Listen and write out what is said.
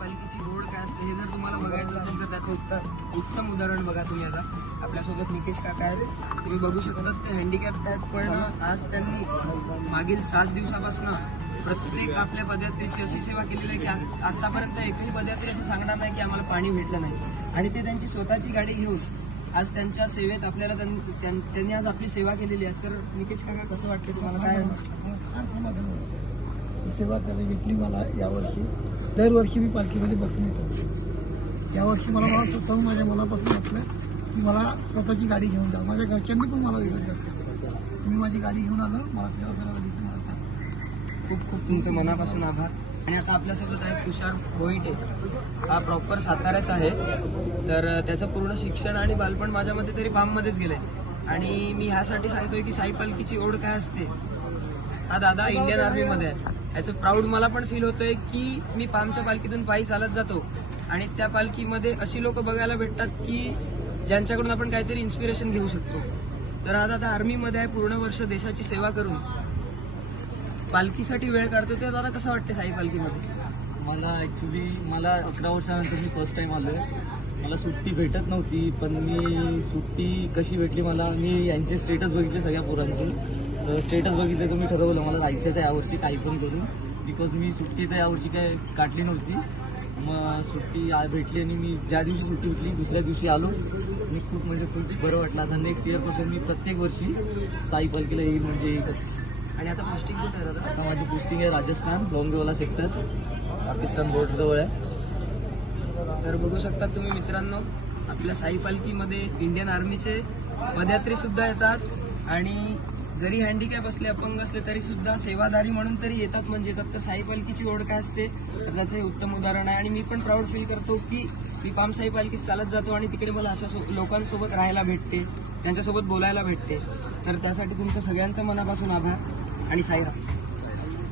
पालखीची गोड काय असते हे जर तुम्हाला बघायचं असेल तर त्याचं उत्तर उत्तम उदाहरण बघा तुम्ही आता. आपल्यासोबत निकेश काका आहेत. तुम्ही बघू शकता ते हँडिकॅप आहेत पण आज त्यांनी मागील सात दिवसापासून प्रत्येक आपल्या पदयात्रेची अशी सेवा केलेली आहे की आतापर्यंत एकही पदयात्री असं सांगणार नाही की आम्हाला पाणी भेटलं नाही. आणि ते त्यांची स्वतःची गाडी घेऊन आज त्यांच्या सेवेत आपल्याला त्यां- त्यां- त्यांनी आज आपली सेवा केलेली आहे. तर निकेश काका कसं वाटतं तुम्हाला? काय ही सेवा त्याने भेटली मला यावर्षी. दरवर्षी मी पालखीमध्ये बसून येतो. यावर्षी मला मला स्वतःहून माझ्या मनापासून वाटलं की मला स्वतःची गाडी घेऊन जा. माझ्या घरच्यांनी पण मला विरोध करतो मी माझी गाडी घेऊन आलो. मला सेवा करायला भेटली मला खूप खूप तुमचं मनापासून आभार. आणि आता आपल्यासोबत आहे तुषार भोईटे हा प्रॉपर साताऱ्याचा आहे. तर त्याचं पूर्ण शिक्षण आणि बालपण माझ्यामध्ये तरी बाममध्येच गेलंय. आणि मी ह्यासाठी सांगतोय की साई पालखीची ओढ काय असते? हा दादा इंडियन आर्मीमध्ये आहे. याचं प्राऊड मला पण फील होतंय की मी पामच्या पालखीतून पायी चालत जातो. आणि त्या पालखीमध्ये अशी लोक बघायला भेटतात की ज्यांच्याकडून आपण काहीतरी इन्स्पिरेशन घेऊ शकतो. तर हा दादा आर्मीमध्ये आहे पूर्ण वर्ष देशाची सेवा करून. पालखीसाठी वेळ काढतो ते दादा कसं वाटते साई पालखीमध्ये? मला ॲक्च्युली मला अकरा वर्षानंतर मी फर्स्ट टाइम आलो मला सुट्टी भेटत नव्हती पण मी सुट्टी कशी भेटली मला मी यांचे स्टेटस बघितले सगळ्या पोरांचे. तर स्टेटस बघितले तर मी ठरवलं मला जायचंच आहे यावर्षी काही पण करून. बिकॉज मी सुट्टी तर यावर्षी काय काढली नव्हती. मग सुट्टी भेटली आणि मी ज्या दिवशी सुट्टी भेटली दुसऱ्या दिवशी आलो. मी खूप म्हणजे खूप बरं वाटलं. आता नेक्स्ट इयरपासून मी प्रत्येक वर्षी साई पालखीला येईल म्हणजे एकच. आणि आता पोस्टिंग कुठे आता माझी पोस्टिंग आहे राजस्थान लोंगेवाला सेक्टर पाकिस्तान बोर्डजवळ आहे. तर बघू शकता तुम्ही मित्रांनो आपल्या साई पालखीमध्ये इंडियन आर्मीचे पदयात्री सुद्धा येतात आणि जरी हँडिकॅप असले अपंग असले तरी सुद्धा सेवादारी म्हणून तरी येतात म्हणजे येतात. तर साई पालखीची ओढ काय असते. तर त्याचं हे उत्तम उदाहरण आहे. आणि मी पण प्राऊड फील करतो की मी पाम साई पालखीत चालत जातो आणि तिकडे मला अशा लोकांसोबत राहायला भेटते त्यांच्यासोबत बोलायला भेटते. तर त्यासाठी तुमच्या सगळ्यांचं मनापासून आभार. आणि साईराम